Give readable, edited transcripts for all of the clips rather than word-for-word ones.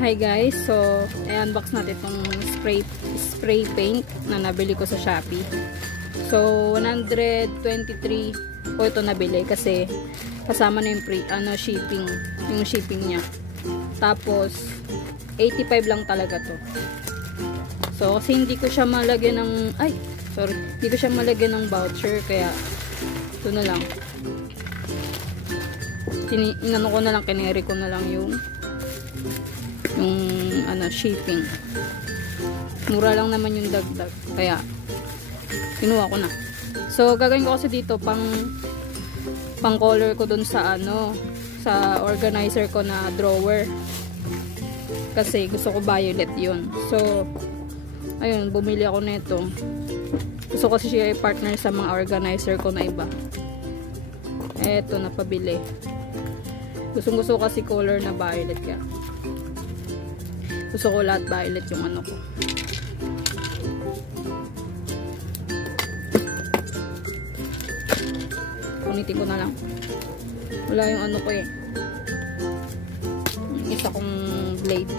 Hi guys, so i-unbox natin itong spray paint na nabili ko sa Shopee. So 123 po ito nabili kasi kasama na yung shipping niya. Tapos 85 lang talaga to. So kasi hindi ko siya malagyan ng voucher, kaya ito na lang. Inano ko na lang, kineri ko na lang yung shipping. Mura lang naman yung dagdag, kaya kinuha ko na. So gagawin ko kasi dito pang color ko dun sa sa organizer ko na drawer, kasi gusto ko violet yun. So ayun, bumili ako nito. Gusto ko kasi siya i-partner sa mga organizer ko na iba. Eto, napabili. Gusto kasi color na violet, kaya gusto ko lahat violet yung ano ko. Punitin ko na lang. Wala yung ano ko eh. Isa kong blade.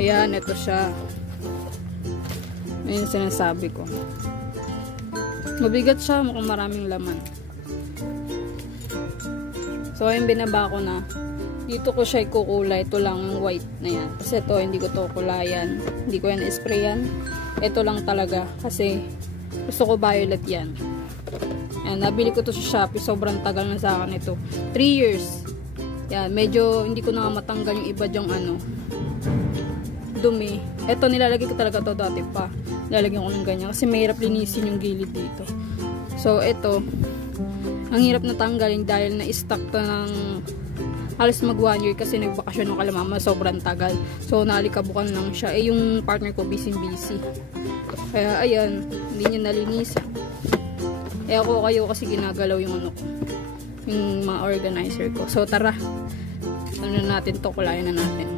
Ayan, ito siya. Ayan yung sinasabi ko. Mabigat siya, mukhang maraming laman. So, ayun, binaba ko na. Dito ko siya ikukulay. Ito lang yung white na yan. Kasi ito, hindi ko ito kulayan. Hindi ko yan sprayan. Ito lang talaga. Kasi, gusto ko violet yan. Ayan, nabili ko to sa Shopee. Sobrang tagal na sa akin ito. 3 years. Yan, medyo hindi ko na matanggal yung iba dyang dumi. Ito, nilalagay ko talaga to dati pa. Nilalagyan ko ng ganyan kasi mahirap linisin yung gilid dito. So, ito, ang hirap na tanggalin dahil na-stuck to ng halos mag 1 year kasi nagbakasyon ng kalamama, sobrang tagal. So, naalikabukan lang siya. Eh, yung partner ko, busy. Kaya, ayan, hindi niya nalinisin. Eh, kayo kasi ginagalaw yung yung mga organizer ko. So, tara. Natin to, kulayan na natin.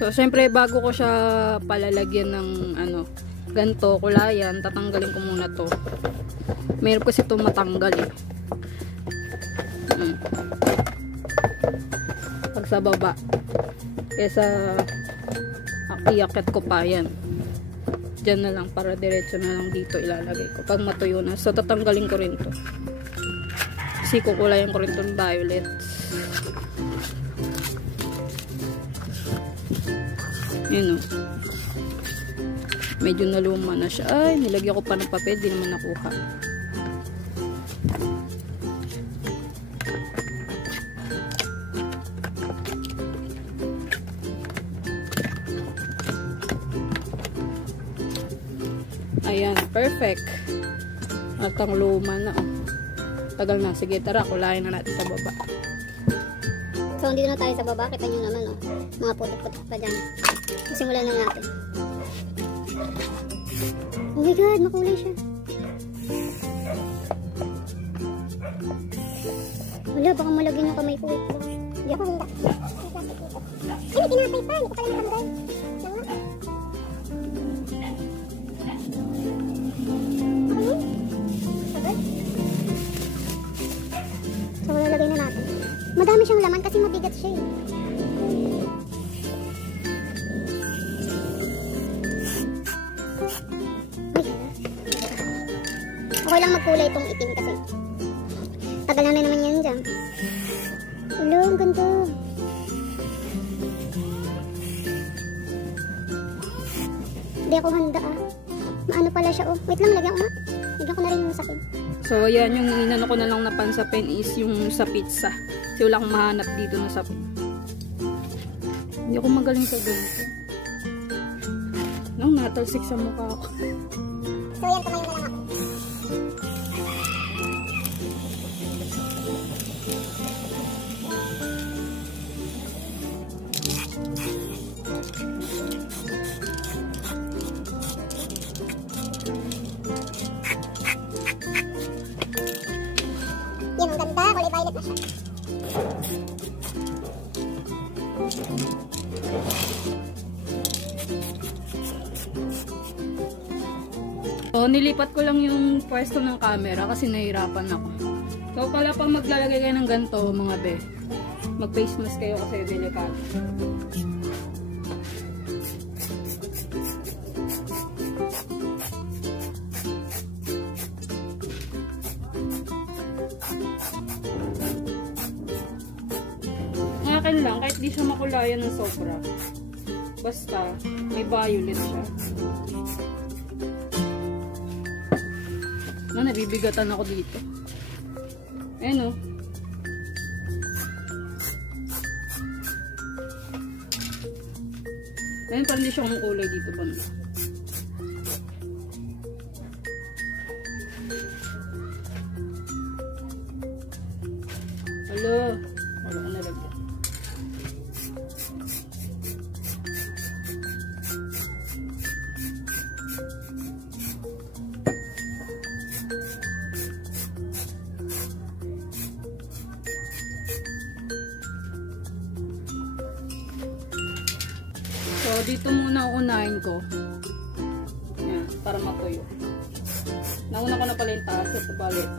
So, syempre, bago ko siya palalagyan ng ganito, kulayan, tatanggalin ko muna to. Mayroon kasi ito matanggal eh. Pag sa baba. Kesa iakit ko pa yan. Diyan na lang, para diretso na lang dito ilalagay ko. Pag matuyo na. So, tatanggalin ko rin to. Kasi kukulayan ko rin itong violet. Yun o. Medyo naluma na siya. Ay, nilagyan ko pa ng papel. Di naman nakuha. Ayan, perfect. At ang luma na o. Tagal na. Sige, tara. Kulayan na natin sa baba. So, dito na tayo sa baba. Kita nyo naman, mga putik-putik pa dyan. Simulan na natin. Oh my God, makulay siya. Wala, baka malagyan yung kamay ko. Hindi ako handa. Ay, may tinapay pa. Hindi ko pala natanggal. So, lalagay na natin. Madami siyang laman kasi mabigat siya eh. Okay lang magkulay itong itim kasi tagal na naman yan dyan. Hello, ang ganda. Hindi ako handa Maano pala siya wait lang, lagyan ko na rin yung sakin. So, ayan, yung inano ko na lang na pansapin is yung sa pizza. Kasi wala akong mahanap dito na sapin. Hindi ako magaling sa ganito. No? lang, natalsik sa mukha ko. So yan, tumayo na lang ako. Yan, ang ganda. Kulay violet na siya. So, nilipat ko lang yung pwesto ng camera kasi nahihirapan ako. So, pala pag maglalagay kayo ng ganito, mga be, mag-face mask kayo kasi delikado. Ang akin lang, kahit di siya makulayan ng sobra. Basta, may violet siya. Nabibigatan ako dito. Ayan o. Ayan, parang hindi siya kumukulay dito banda. Hello. Wala ko nalagyan. So, dito muna uunahin ko. Yan, para matuyo. Nauna ko na pala yung taas at palit.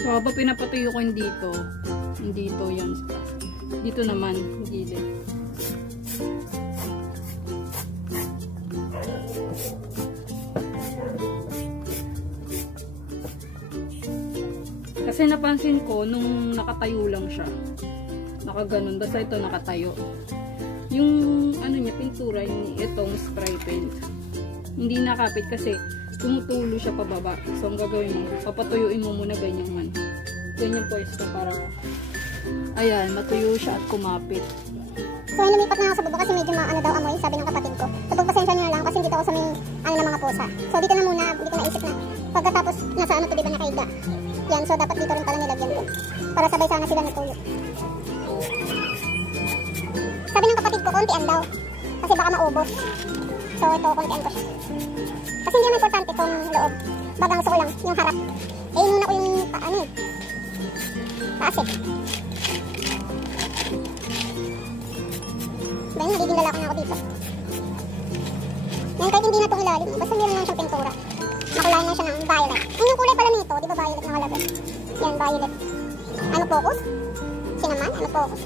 So, habang pinapatuyo ko yung dito yan. Dito naman, gilid. Kasi napansin ko, nung nakatayo lang siya, nakaganon, basta ito nakatayo. Yung, ano niya, pintura, itong spray paint, hindi nakapit kasi tumutulo siya pababa. So, ang gagawin mo, papatuyuin mo muna ganyan. Ganyan pwesto para, ayan, matuyo siya at kumapit. So, lumipat na ako sa baba kasi medyo maano daw amoy, sabi ng kapatid ko. So, pagpasensya nyo na lang kasi dito ako sa may, ng mga pusa. So, dito na muna, hindi ko naisip na. Pagkatapos, nasa ano to, diba nakahiga. Yan, so, dapat dito rin pala nilagyan ko. Para sabay sana sila natuyo. Sabi ng kapatid ko, kontian daw. Kasi baka maubos. So, ito, kontian ko siya. Kasi hindi naman importante itong loob. Bagang gusto ko lang, yung harap. Eh, inuna ko yung ano eh. Taas eh. Ba yun, nagiging lalaki na ako dito. Yan, kahit hindi na itong ilalim. Basta meron lang siyang pintura. Nakulayan lang siya ng violet. Yan yung kulay pala nito, di ba violet na kalagay? Yan, violet. Ano focus? Sinaman? Ano focus?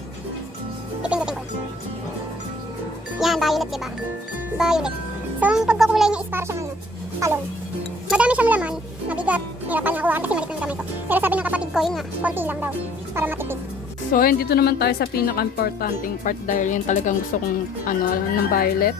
Ipindutin ko. Yan, violet, di ba? Violet. So, ang pagkakulay niya is para siyang ano, talong. Madami siyang laman, mabigat, hirapan niya kuhaan kasi malit ng kamay ko. Pero sabi ng kapatid ko, yun nga, konti lang daw, para matipid. So, dito naman tayo sa pinaka-importanting part dahil yan talagang gusto kong, ano, ng violet.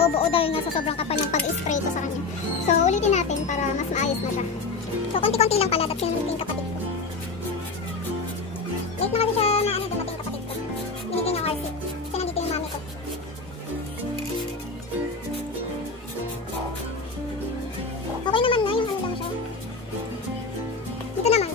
buo-buo dahil nga sa sobrang kapal ng pag-spray ko sa kanya. So, ulitin natin para mas maayos na siya. So, konti-konti lang pala, dahil sinunod yung kapatid ko. Late na kasi siya na dumating kapatid ko. Binigyan niya RC. Kasi nandito yung mami ko. Okay naman na, yung ano lang siya. Dito naman.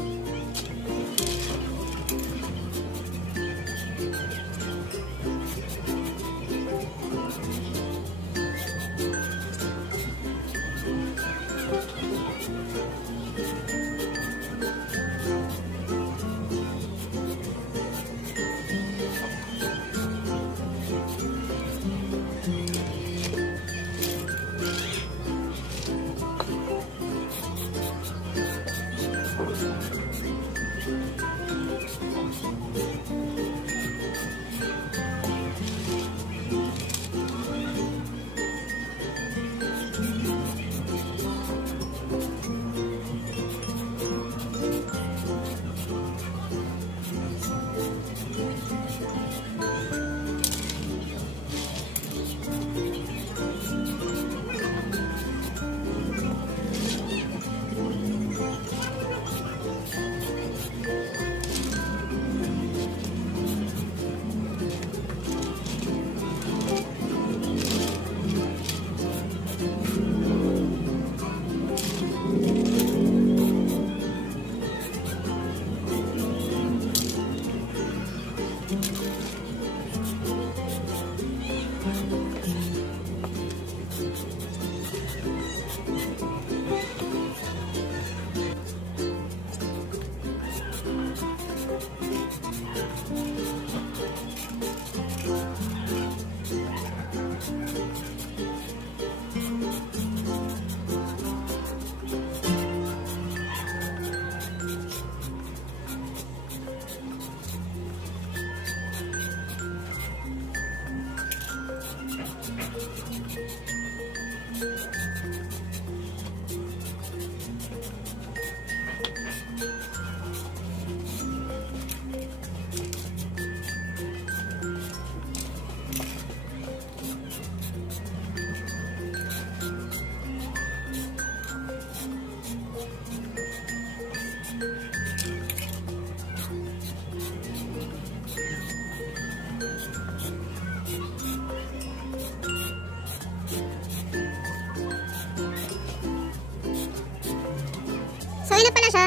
So, yun na pala siya.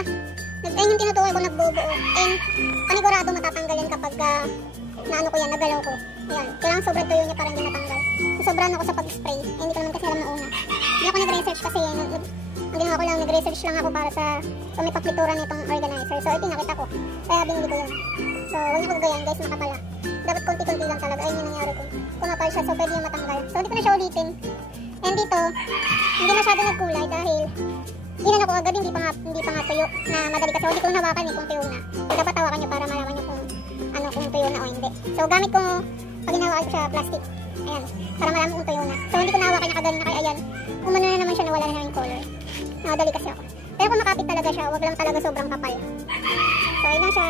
Ayun yung tinutukoy ko, nagbubuo. And, panigurado matatanggal yan kapag naano ko yan, nagalaw ko. Ayan, kailangan sobrang tuyo niya para hindi matanggal. So, sobrang ako sa pag-spray. Eh, hindi ko naman kasi alam na una. Hindi ako nag-research kasi, ang ginawa ko lang, nag-research lang ako para sa may paklitura nitong organizer. So, ito nakita ko. Kaya binili ko yun. So, huwag niyo kagagayan guys, makapala. Dapat konti-konti lang talaga. Ayun yung nangyari ko. Kumapal siya, so pwede yung matanggal. So, hindi ko na siya ulitin. And dito, hindi masyado nagkulay dahil inan ako agad, hindi pa nga tuyo na madali kasi hindi ko nawakan kung tuyo na. So, dapat tawakan nyo para malaman nyo kung tuyo na o hindi. So, gamit ko, pag ginawa ko siya plastic. Ayan, para malaman kung tuyo na. So, hindi ko nawakan niya kaganina kaya ayan, umano na naman siya, nawala na yung color. Nakadali kasi ako. Pero kung makapit talaga siya, wag lang talaga sobrang kapal. So, ayun lang siya.